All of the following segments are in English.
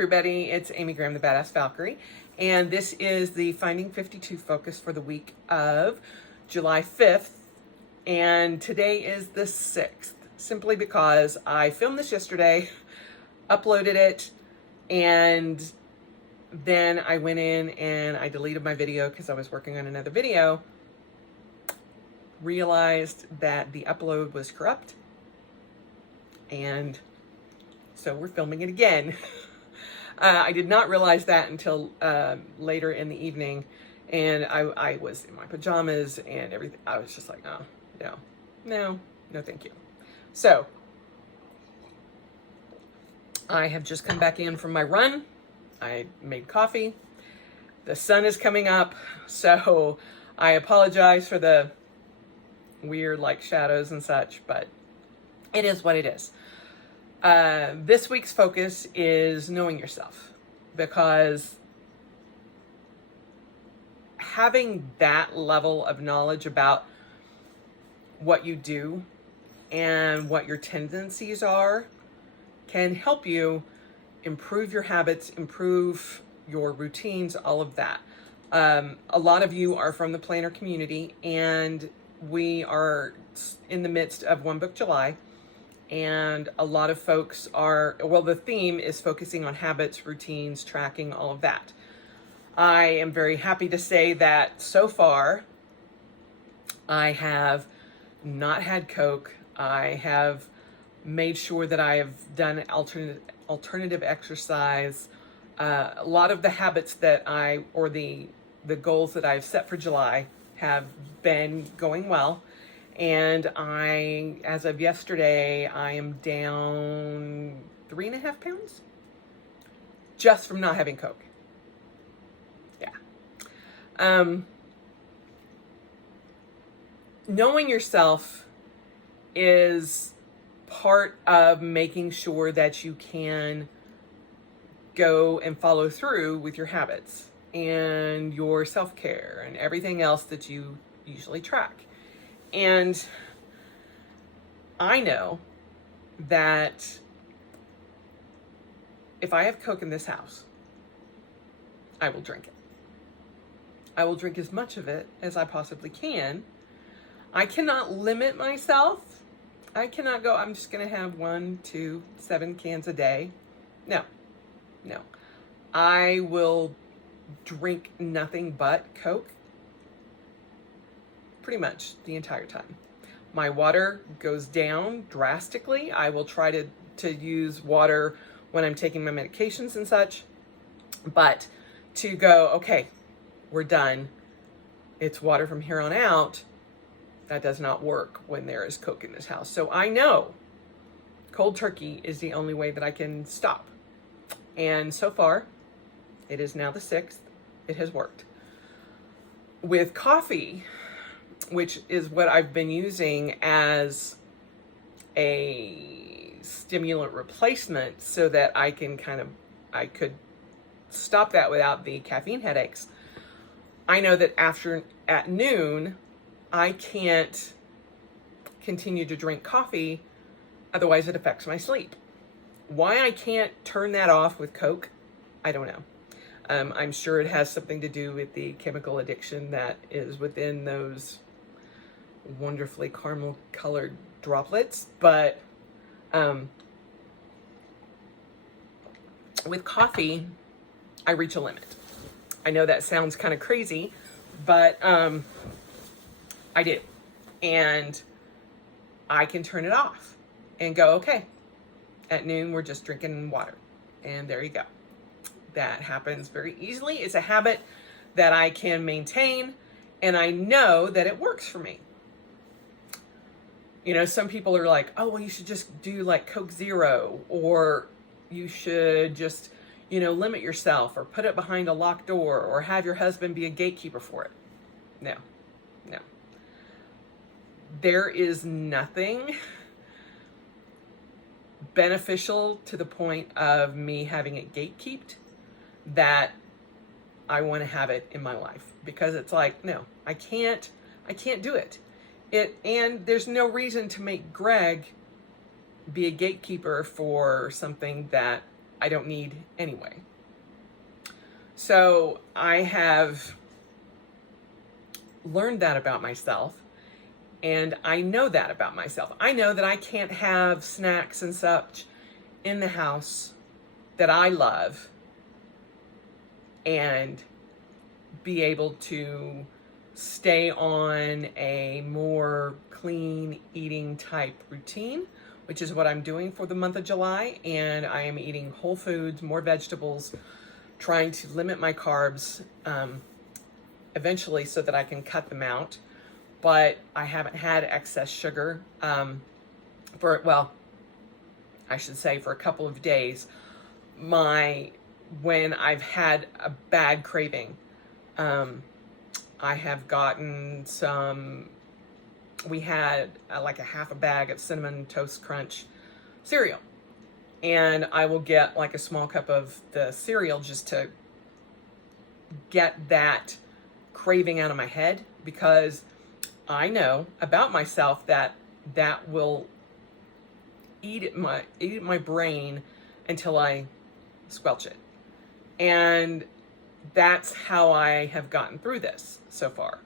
everybody, it's Amy Graham, the Badass Valkyrie, and this is the Finding 52 focus for the week of July 5th, and today is the 6th, simply because I filmed this yesterday, uploaded it, and then I went in and I deleted my video because I was working on another video, realized that the upload was corrupt, and so we're filming it again. I did not realize that until later in the evening, and I was in my pajamas and everything. I was just like, oh, no, thank you. So I have just come back in from my run. I made coffee. The sun is coming up, so I apologize for the weird shadows and such, but it is what it is. This week's focus is knowing yourself, because having that level of knowledge about what you do and what your tendencies are can help you improve your habits, improve your routines, all of that. A lot of you are from the planner community, and we are in the midst of One Book July. And a lot of folks are, well, the theme is focusing on habits, routines, tracking, all of that. I am very happy to say that so far, I have not had Coke. I have made sure that I have done alternative exercise. A lot of the habits that the goals that I've set for July have been going well. And as of yesterday, I am down 3.5 pounds just from not having Coke. Yeah. Knowing yourself is part of making sure that you can go and follow through with your habits and your self-care and everything else that you usually track. And I know that if I have Coke in this house, I will drink it. I will drink as much of it as I possibly can. I cannot limit myself. I cannot go, I'm just going to have 1, 2, 7 cans a day. No. I will drink nothing but Coke pretty much the entire time. My water goes down drastically. I will try to use water when I'm taking my medications and such, but to go, okay, we're done, it's water from here on out, that does not work when there is Coke in this house. So I know cold turkey is the only way that I can stop. And so far, it is now the 6th, it has worked. With coffee, which is what I've been using as a stimulant replacement so that I could stop that without the caffeine headaches. I know that at noon, I can't continue to drink coffee, otherwise it affects my sleep. Why I can't turn that off with Coke, I don't know. I'm sure it has something to do with the chemical addiction that is within those wonderfully caramel colored droplets, but with coffee, I reach a limit. I know that sounds kind of crazy, but I do. And I can turn it off and go, okay, at noon, we're just drinking water. And there you go. That happens very easily. It's a habit that I can maintain, and I know that it works for me. You know, some people are like, oh, well, you should just do Coke Zero, or you should just, limit yourself, or put it behind a locked door, or have your husband be a gatekeeper for it. No. There is nothing beneficial to the point of me having it gatekeeped that I want to have it in my life, because it's no, I can't do it. And there's no reason to make Greg be a gatekeeper for something that I don't need anyway. So I have learned that about myself, and I know that about myself. I know that I can't have snacks and such in the house that I love and be able to stay on a more clean eating type routine, which is what I'm doing for the month of July. And I am eating whole foods, more vegetables, trying to limit my carbs eventually so that I can cut them out. But I haven't had excess sugar for a couple of days. When I've had a bad craving, I have gotten we had like a half a bag of Cinnamon Toast Crunch cereal. And I will get like a small cup of the cereal just to get that craving out of my head, because I know about myself that will eat at my brain until I squelch it. And that's how I have gotten through this so far.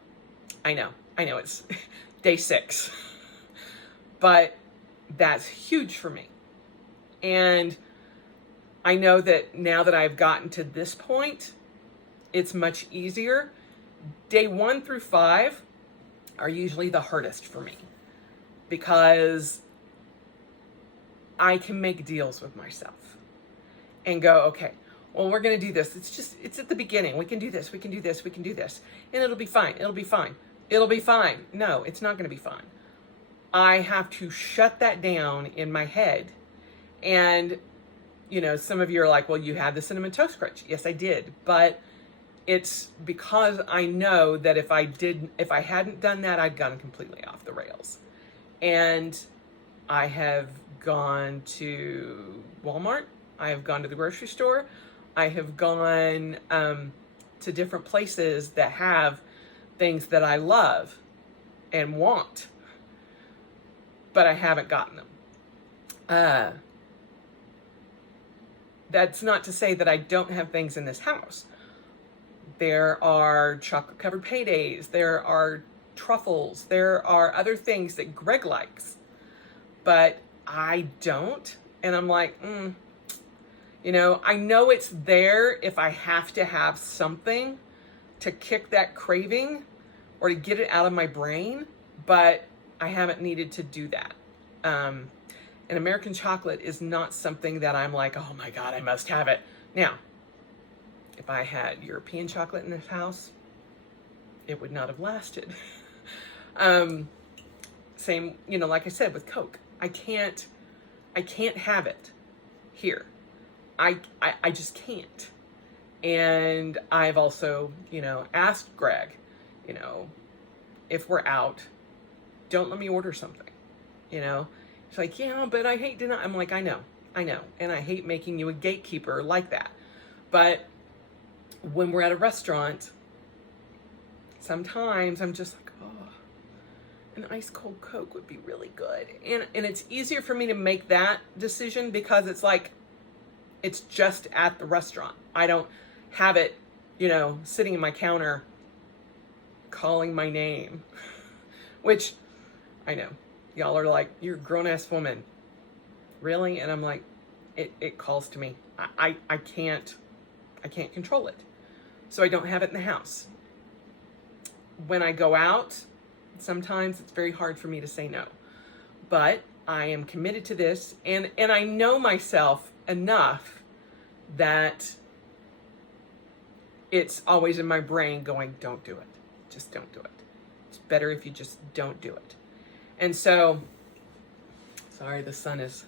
I know it's day 6, but that's huge for me. And I know that now that I've gotten to this point, it's much easier. Day 1 through 5 are usually the hardest for me, because I can make deals with myself and go, okay, well, we're going to do this. It's at the beginning. We can do this. We can do this. We can do this. And it'll be fine. It'll be fine. It'll be fine. No, it's not going to be fine. I have to shut that down in my head. And, some of you are like, well, you had the Cinnamon Toast Crunch. Yes, I did. But it's because I know that if I hadn't done that, I'd gone completely off the rails. And I have gone to Walmart. I have gone to the grocery store. I have gone to different places that have things that I love and want, but I haven't gotten them. That's not to say that I don't have things in this house. There are chocolate covered paydays. There are truffles. There are other things that Greg likes, but I don't. And I'm like, I know it's there if I have to have something to kick that craving or to get it out of my brain, but I haven't needed to do that. And American chocolate is not something that I'm like, oh my God, I must have it. Now, if I had European chocolate in this house, it would not have lasted. Same, like I said, with Coke. I can't have it here. I just can't. And I've also, asked Greg, if we're out, don't let me order something. He's like, yeah, but I hate to. I'm like, I know. And I hate making you a gatekeeper like that. But when we're at a restaurant, sometimes I'm just like, oh, an ice cold Coke would be really good. And it's easier for me to make that decision because it's like, it's just at the restaurant. I don't have it, sitting in my counter calling my name, which I know y'all are like, you're a grown ass woman. Really? And I'm like, it calls to me. I can't control it. So I don't have it in the house. When I go out, sometimes it's very hard for me to say no, but I am committed to this. And I know myself enough that it's always in my brain going, don't do it. Just don't do it. It's better if you just don't do it. And so, sorry, the sun is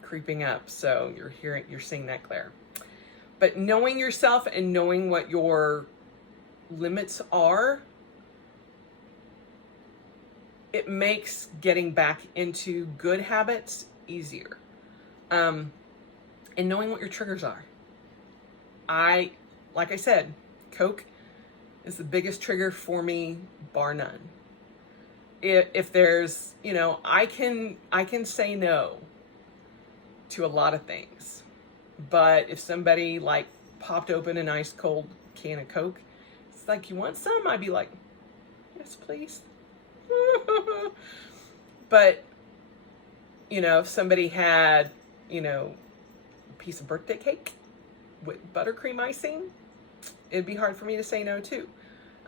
creeping up, so you're seeing that glare. But knowing yourself and knowing what your limits are, it makes getting back into good habits easier. And knowing what your triggers are. Like I said, Coke is the biggest trigger for me, bar none. If there's, I can say no to a lot of things. But if somebody like popped open an ice cold can of Coke, it's like, you want some? I'd be like, yes, please. But, if somebody had, a piece of birthday cake with buttercream icing, it'd be hard for me to say no too.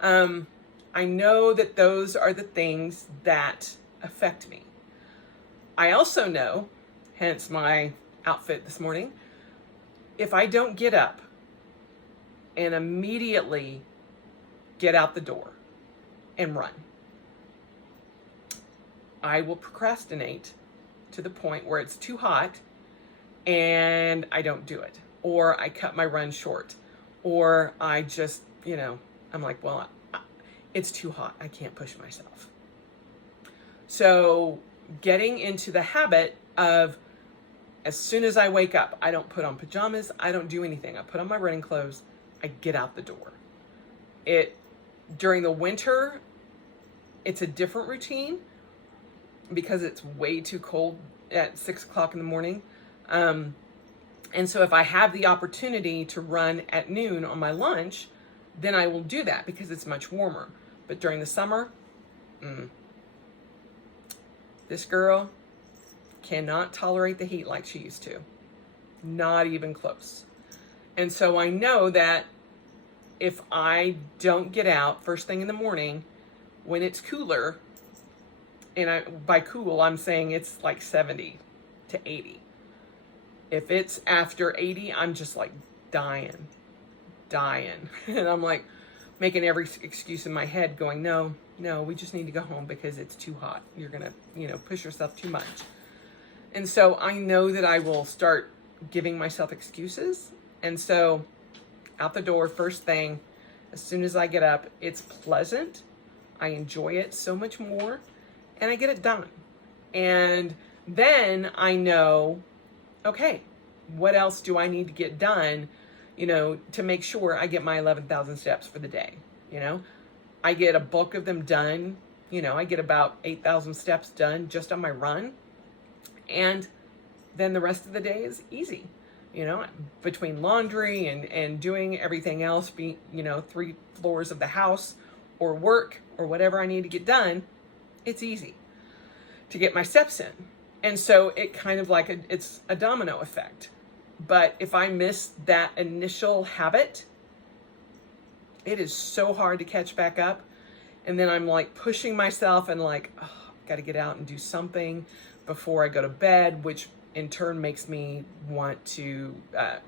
I know that those are the things that affect me. I also know, hence my outfit this morning, if I don't get up and immediately get out the door and run, I will procrastinate to the point where it's too hot and I don't do it. Or I cut my run short. Or I just, I'm like, well, it's too hot. I can't push myself. So getting into the habit of, as soon as I wake up, I don't put on pajamas. I don't do anything. I put on my running clothes. I get out the door. During the winter, it's a different routine because it's way too cold at 6 o'clock in the morning. And so if I have the opportunity to run at noon on my lunch, then I will do that because it's much warmer. But during the summer, this girl cannot tolerate the heat like she used to. Not even close. And so I know that if I don't get out first thing in the morning when it's cooler, and by cool, I'm saying it's like 70 to 80. If it's after 80, I'm just like dying. And I'm like making every excuse in my head going, no, we just need to go home because it's too hot. You're going to, push yourself too much. And so I know that I will start giving myself excuses. And so out the door, first thing, as soon as I get up, it's pleasant. I enjoy it so much more and I get it done. And then I know, okay, what else do I need to get done, to make sure I get my 11,000 steps for the day? I get a bulk of them done. I get about 8,000 steps done just on my run. And then the rest of the day is easy, between laundry and doing everything else, 3 floors of the house or work or whatever I need to get done. It's easy to get my steps in. And so it kind of like it's a domino effect. But if I miss that initial habit, it is so hard to catch back up. And then I'm like pushing myself and like, got to get out and do something before I go to bed, which in turn makes me want to,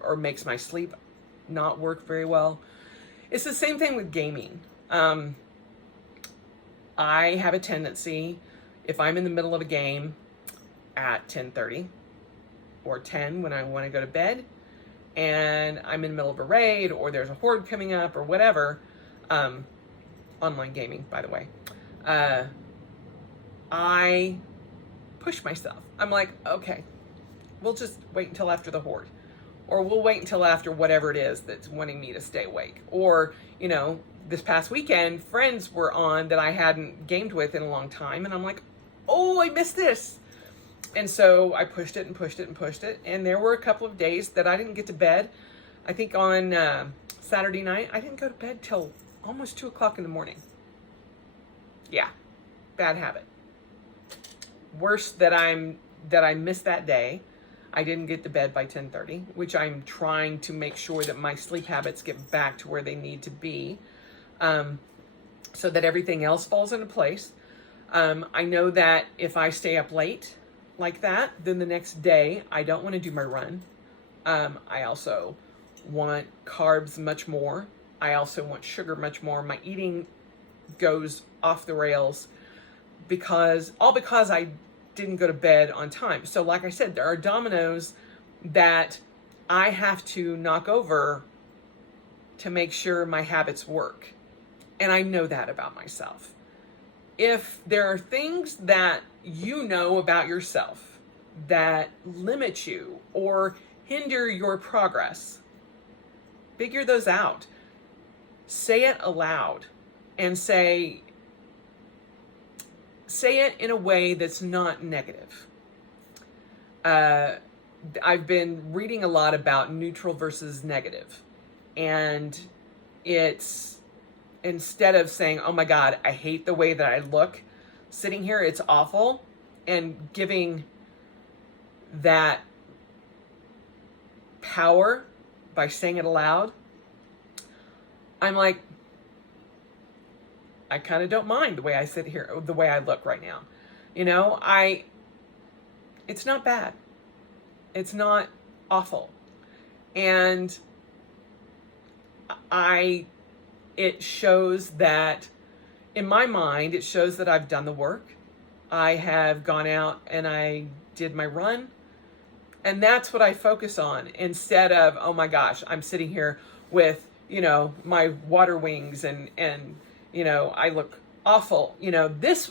or makes my sleep not work very well. It's the same thing with gaming. I have a tendency, if I'm in the middle of a game at 10:30 or 10 when I want to go to bed, and I'm in the middle of a raid or there's a horde coming up or whatever, online gaming, by the way, I push myself. I'm like, okay, we'll just wait until after the horde, or we'll wait until after whatever it is that's wanting me to stay awake. Or, this past weekend, friends were on that I hadn't gamed with in a long time, and I'm like, oh, I missed this. And so I pushed it and pushed it and pushed it. And there were a couple of days that I didn't get to bed. I think on Saturday night, I didn't go to bed till almost 2 o'clock in the morning. Yeah, bad habit. Worse that I missed that day. I didn't get to bed by 10:30, which I'm trying to make sure that my sleep habits get back to where they need to be, so that everything else falls into place. I know that if I stay up late like that, then the next day I don't want to do my run. I also want carbs much more. I also want sugar much more. My eating goes off the rails because I didn't go to bed on time. So like I said, there are dominoes that I have to knock over to make sure my habits work. And I know that about myself. If there are things that you know about yourself that limit you or hinder your progress, figure those out. Say it aloud and say it in a way that's not negative. I've been reading a lot about neutral versus negative. And it's, instead of saying, oh my God, I hate the way that I look sitting here, it's awful, and giving that power by saying it aloud, I'm like, I kind of don't mind the way I sit here, the way I look right now. It's not bad. It's not awful. And it shows that, in my mind, it shows that I've done the work. I have gone out and I did my run. And that's what I focus on, instead of, oh my gosh, I'm sitting here with, my water wings and I look awful. This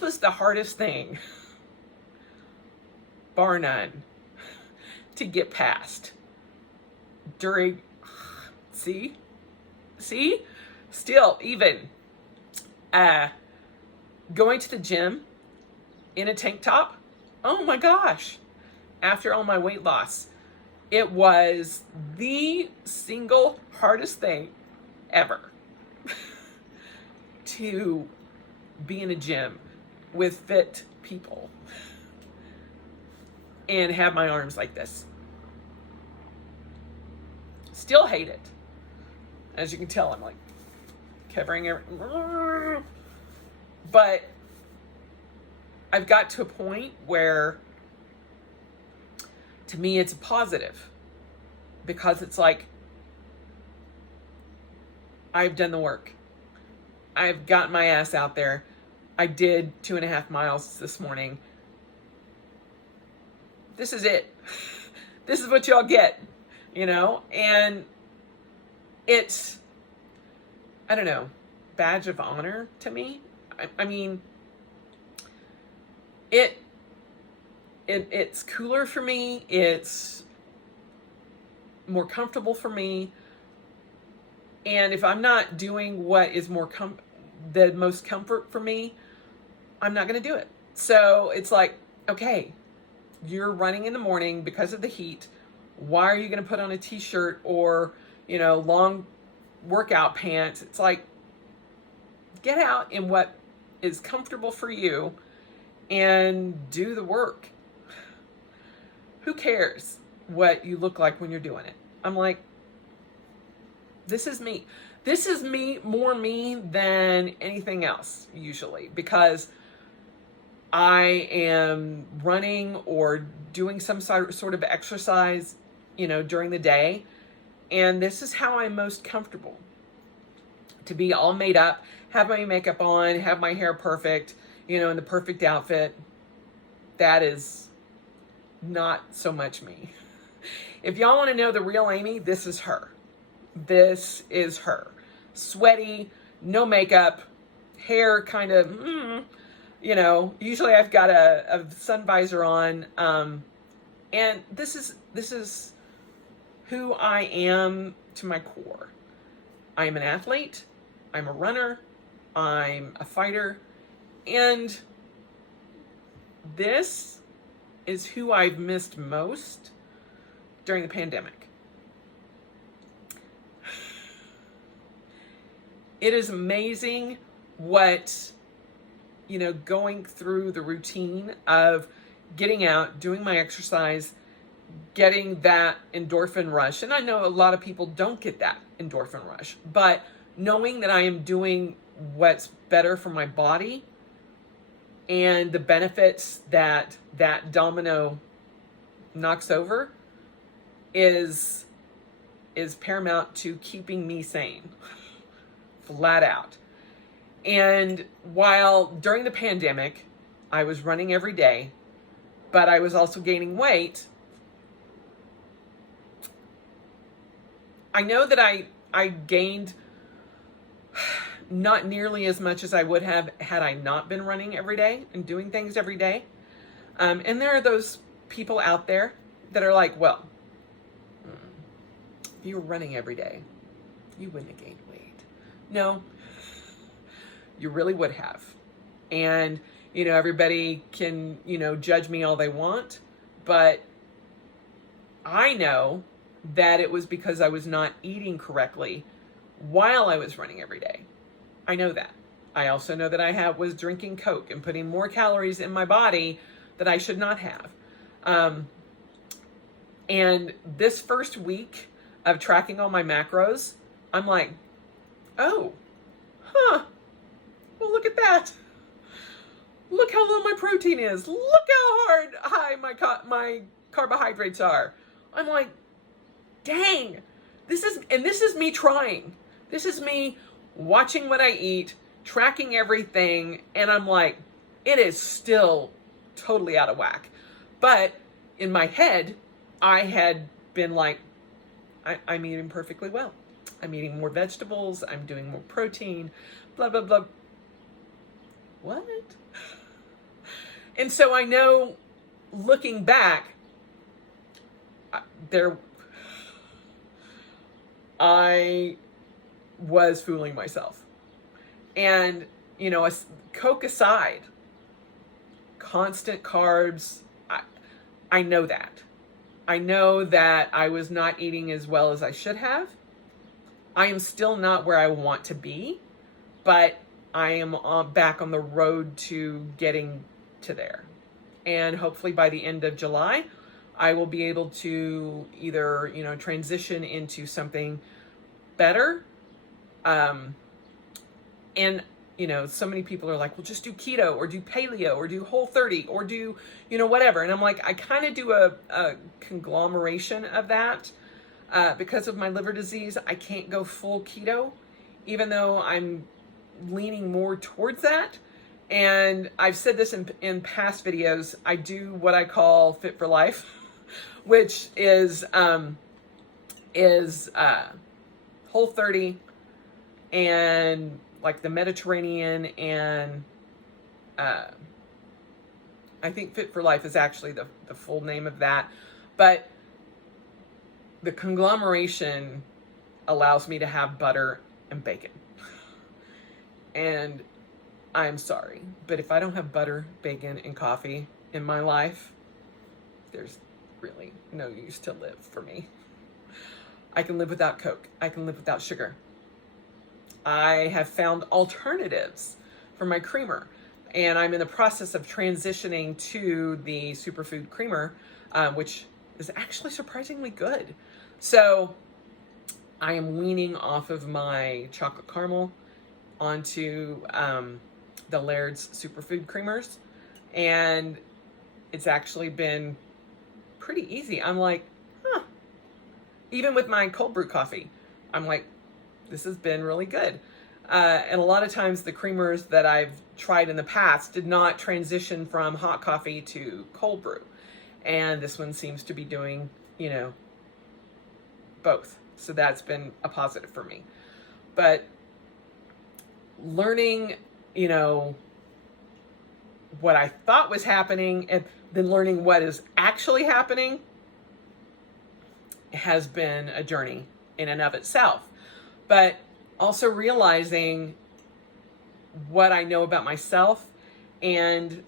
was the hardest thing, bar none, to get past during, see, still even going to the gym in a tank top. Oh my gosh. After all my weight loss, it was the single hardest thing ever to be in a gym with fit people and have my arms like this. Still hate it. As you can tell, I'm like covering everything. But I've got to a point where, to me, it's a positive, because it's like, I've done the work. I've gotten my ass out there. I did 2.5 miles this morning. This is it. This is what y'all get, and it's, I don't know, badge of honor to me. I mean, it's cooler for me. It's more comfortable for me. And if I'm not doing what is the most comfort for me, I'm not going to do it. So it's like, okay, you're running in the morning because of the heat. Why are you going to put on a t-shirt or, long workout pants? It's like, get out in what is comfortable for you and do the work. Who cares what you look like when you're doing it? I'm like, this is me. This is me, more me than anything else, usually, because I am running or doing some sort of exercise, during the day. And this is how I'm most comfortable. To be all made up, have my makeup on, have my hair perfect, in the perfect outfit. That is not so much me. If y'all want to know the real Amy, this is her. This is her. Sweaty, no makeup, hair kind of, usually I've got a sun visor on. And this is who I am to my core. I am an athlete. I'm a runner. I'm a fighter. And this is who I've missed most during the pandemic. It is amazing what, going through the routine of getting out, doing my exercise, getting that endorphin rush. And I know a lot of people don't get that endorphin rush, but knowing that I am doing what's better for my body and the benefits that domino knocks over is paramount to keeping me sane, flat out. And while during the pandemic, I was running every day, but I was also gaining weight, I know that I gained not nearly as much as I would have had I not been running every day and doing things every day. And there are those people out there that are like, well, if you were running every day, you wouldn't have gained weight. No, you really would have. And, everybody can, judge me all they want, but I know that it was because I was not eating correctly while I was running every day. I know that. I also know that I was drinking Coke and putting more calories in my body that I should not have. And this first week of tracking all my macros, I'm like, oh, well, look at that. Look how low my protein is. Look how high my carbohydrates are. I'm like, dang, this is me trying. This is me watching what I eat, tracking everything, and I'm like, it is still totally out of whack. But in my head, I had been like, I'm eating perfectly well. I'm eating more vegetables. I'm doing more protein, blah, blah, blah. What? And so I know, looking back, I was fooling myself. And, you know, Coke aside, constant carbs, I know that. I know that I was not eating as well as I should have. I am still not where I want to be, but I am back on the road to getting to there. And hopefully by the end of July, I will be able to either, you know, transition into something better. And, you know, so many people are like, well, just do keto or do paleo or do Whole30 or do, you know, whatever. And I'm like, I kind of do a conglomeration of that. Because of my liver disease, I can't go full keto, even though I'm leaning more towards that. And I've said this in past videos. I do what I call Fit for Life, which is Whole30 and like the Mediterranean, and I think Fit for Life is actually the full name of that. But the conglomeration allows me to have butter and bacon. And I'm sorry, but if I don't have butter, bacon, and coffee in my life, there's really no use to live for me. I can live without Coke. I can live without sugar. I have found alternatives for my creamer, and I'm in the process of transitioning to the superfood creamer, which is actually surprisingly good. So I am weaning off of my chocolate caramel onto the Laird's superfood creamers, and it's actually been pretty easy. I'm like, even with my cold brew coffee, I'm like, this has been really good. And a lot of times the creamers that I've tried in the past did not transition from hot coffee to cold brew. And this one seems to be doing, you know, both. So that's been a positive for me. But learning, you know, what I thought was happening and then learning what is actually happening has been a journey in and of itself. But also realizing what I know about myself and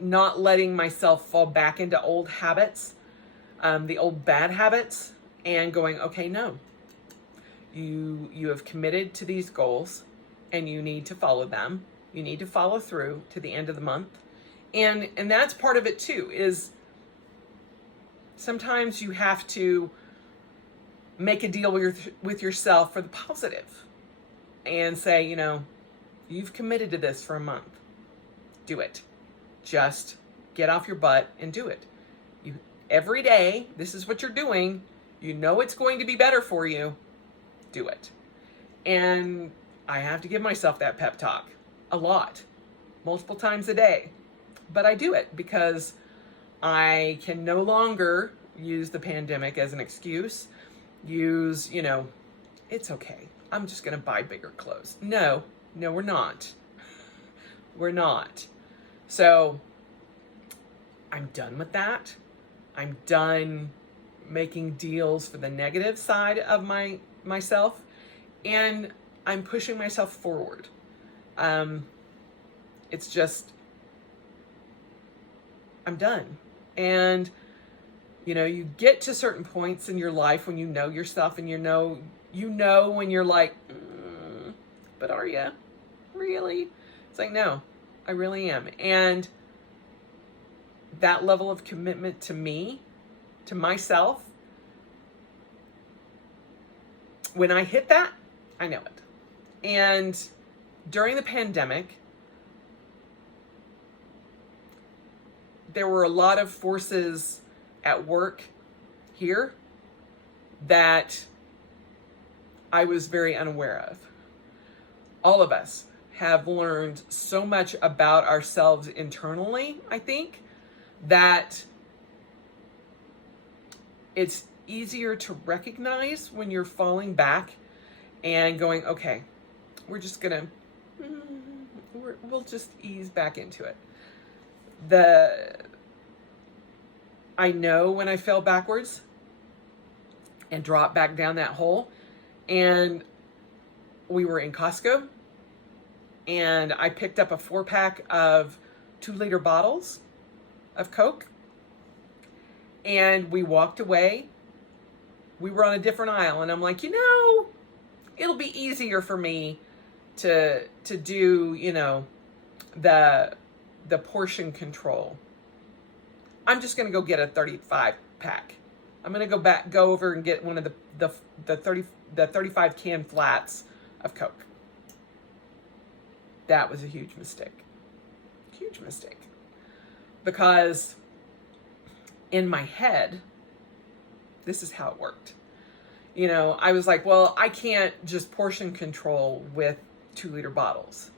not letting myself fall back into old habits, the old bad habits, and going, okay, no, you have committed to these goals and you need to follow them. You need to follow through to the end of the month. And that's part of it too, is sometimes you have to make a deal with yourself for the positive and say, you know, you've committed to this for a month. Do it. Just get off your butt and do it. Every day, this is what you're doing. You know it's going to be better for you. Do it. And I have to give myself that pep talk a lot, multiple times a day. But I do it because I can no longer use the pandemic as an excuse. Use, you know, it's okay. I'm just going to buy bigger clothes. No, we're not. We're not. So I'm done with that. I'm done making deals for the negative side of myself, and I'm pushing myself forward. It's just, I'm done. And, You know, you get to certain points in your life when you know yourself, and you know when you're like, but are you really? It's like, no, I really am. And that level of commitment to me, to myself, when I hit that, I know it. And during the pandemic, there were a lot of forces at work here that I was very unaware of. All of us have learned so much about ourselves internally, I think, that it's easier to recognize when you're falling back and going, okay, we're just gonna, we'll just ease back into it. I know when I fell backwards and dropped back down that hole, and we were in Costco, and I picked up a 4-pack of 2-liter bottles of Coke, and we walked away. We were on a different aisle, and I'm like, it'll be easier for me to do, the portion control. I'm just going to go get a 35-pack. I'm going to go over and get one of the 35 can flats of Coke. That was a huge mistake. Huge mistake. Because in my head, this is how it worked. I was like, well, I can't just portion control with 2-liter bottles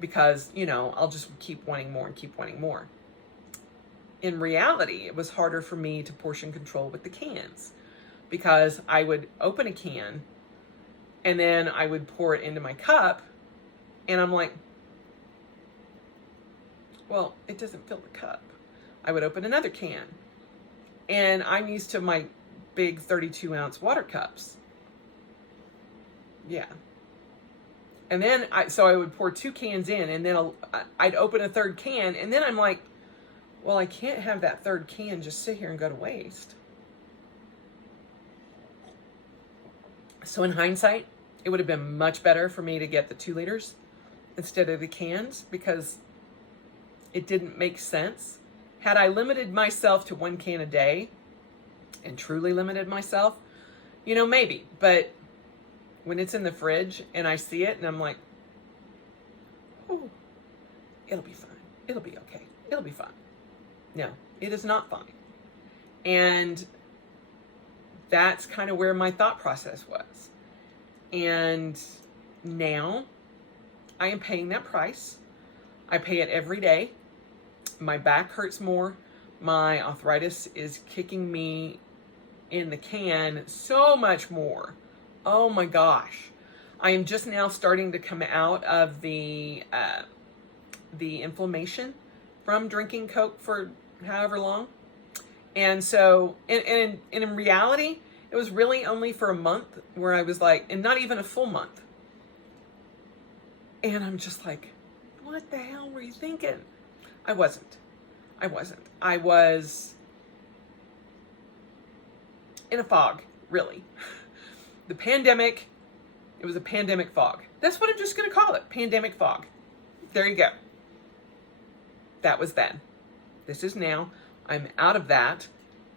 because, I'll just keep wanting more and keep wanting more. In reality, it was harder for me to portion control with the cans because I would open a can and then I would pour it into my cup, and I'm like, well, it doesn't fill the cup. I would open another can, and I'm used to my big 32-ounce water cups. Yeah. And then I would pour 2 cans in, and then I'd open a 3rd can, and then I'm like, well, I can't have that 3rd can just sit here and go to waste. So in hindsight, it would have been much better for me to get the 2 liters instead of the cans because it didn't make sense. Had I limited myself to 1 can a day and truly limited myself, maybe. But when it's in the fridge and I see it and I'm like, oh, it'll be fine. It'll be okay. It'll be fine. No, it is not fine. And that's kind of where my thought process was. And now I am paying that price. I pay it every day. My back hurts more. My arthritis is kicking me in the can so much more. Oh my gosh. I am just now starting to come out of the inflammation from drinking Coke for however long. And so, and in reality, it was really only for a month where I was like, and not even a full month. And I'm just like, what the hell were you thinking? I wasn't. I was in a fog, really. The pandemic, it was a pandemic fog. That's what I'm just going to call it, pandemic fog. There you go. That was then. This is now. I'm out of that,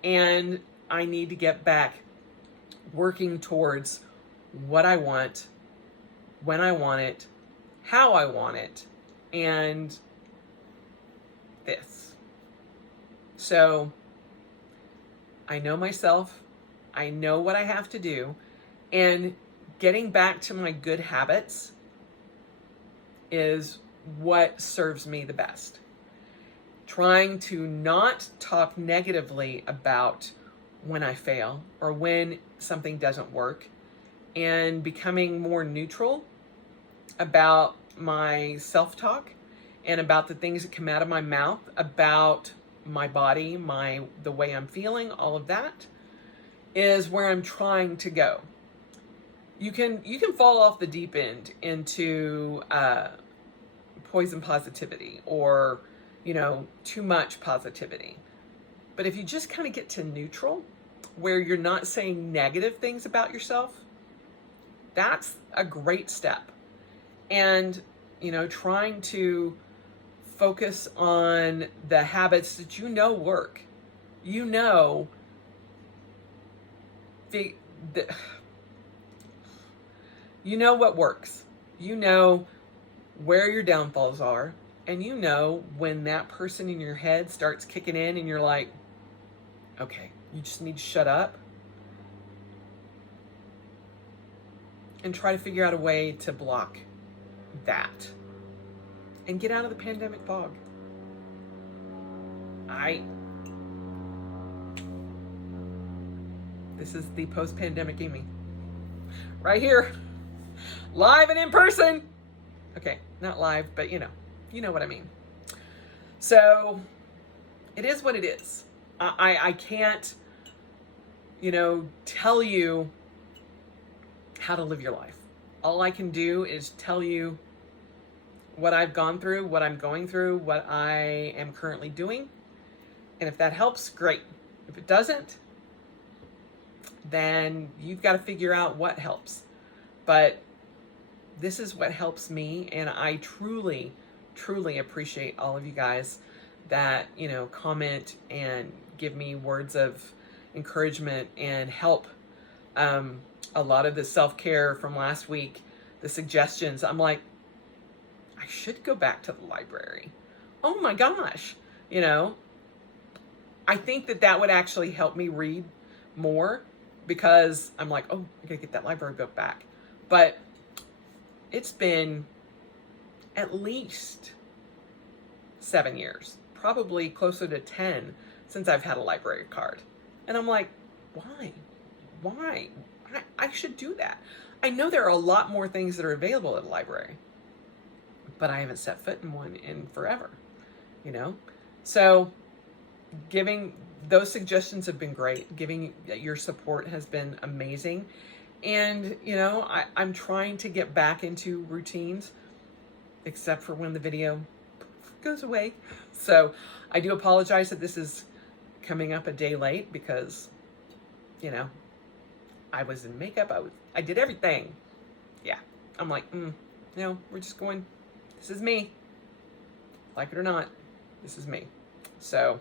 and I need to get back working towards what I want, when I want it, how I want it, and this. So I know myself. I know what I have to do, and getting back to my good habits is what serves me the best. Trying to not talk negatively about when I fail or when something doesn't work, and becoming more neutral about my self-talk and about the things that come out of my mouth, about my body, the way I'm feeling, all of that is where I'm trying to go. You can fall off the deep end into poison positivity or too much positivity. But if you just kind of get to neutral, where you're not saying negative things about yourself, that's a great step. And, trying to focus on the habits that work. What works. Where your downfalls are, and when that person in your head starts kicking in and you're like, okay, you just need to shut up and try to figure out a way to block that and get out of the pandemic fog. This is the post-pandemic Amy. Right here. Live and in person. Okay, not live, but you know what I mean. So it is what it is. I can't, tell you how to live your life. All I can do is tell you what I've gone through, what I'm going through, what I am currently doing. And if that helps, great. If it doesn't, then you've got to figure out what helps. But this is what helps me, and I truly, truly appreciate all of you guys that, comment and give me words of encouragement and help. A lot of the self-care from last week, the suggestions, I'm like, I should go back to the library. Oh my gosh. I think that would actually help me read more, because I'm like, oh, I gotta get that library book back. But it's been at least 7 years, probably closer to 10, since I've had a library card. And I'm like, why? I should do that. I know there are a lot more things that are available at a library, but I haven't set foot in one in forever, So giving those suggestions have been great. Giving your support has been amazing. And, I'm trying to get back into routines, except for when the video goes away. So I do apologize that this is coming up a day late, because, I was in makeup. I did everything. Yeah. I'm like, we're just going, this is me. Like it or not, this is me. So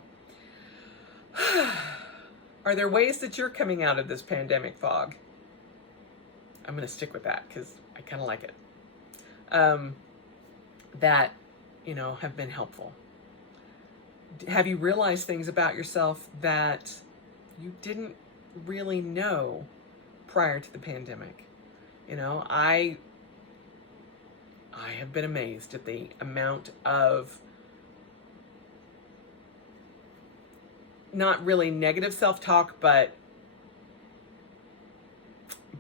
are there ways that you're coming out of this pandemic fog? I'm going to stick with that because I kind of like it. That, have been helpful. Have you realized things about yourself that you didn't really know prior to the pandemic? I have been amazed at the amount of not really negative self-talk, but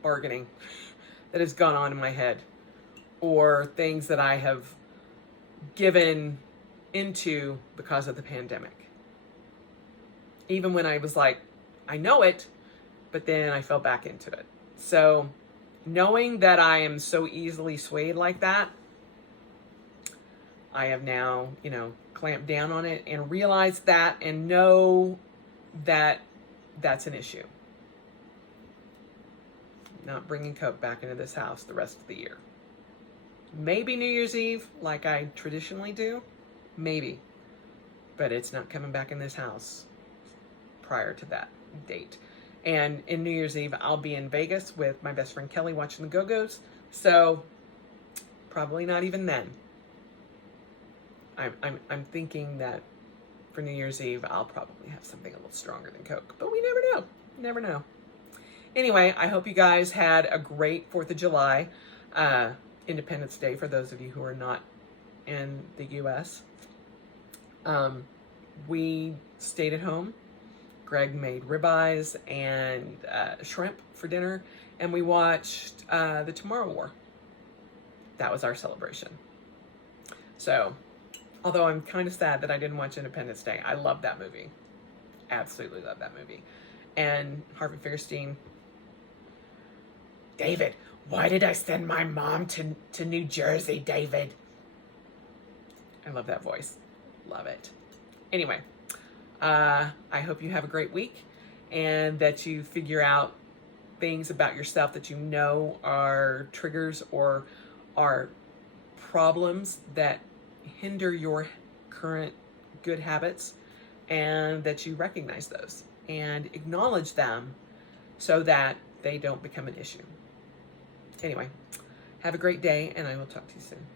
bargaining that has gone on in my head, or things that I have given into because of the pandemic. Even when I was like, I know it, but then I fell back into it. So knowing that I am so easily swayed like that, I have now, clamped down on it and realized that, and know that that's an issue. Not bringing Coke back into this house the rest of the year. Maybe New Year's Eve, like I traditionally do. Maybe. But it's not coming back in this house prior to that date. And in New Year's Eve, I'll be in Vegas with my best friend Kelly watching the Go-Go's. So probably not even then. I'm thinking that for New Year's Eve, I'll probably have something a little stronger than Coke. But we never know. Never know. Anyway, I hope you guys had a great 4th of July, Independence Day, for those of you who are not in the U.S. We stayed at home. Greg made ribeyes and shrimp for dinner, and we watched The Tomorrow War. That was our celebration. So, although I'm kind of sad that I didn't watch Independence Day, I love that movie. Absolutely love that movie. And Harvey Fierstein. David, why did I send my mom to New Jersey, David? I love that voice. Love it. Anyway, I hope you have a great week and that you figure out things about yourself that you know are triggers or are problems that hinder your current good habits, and that you recognize those and acknowledge them so that they don't become an issue. Anyway, have a great day, and I will talk to you soon.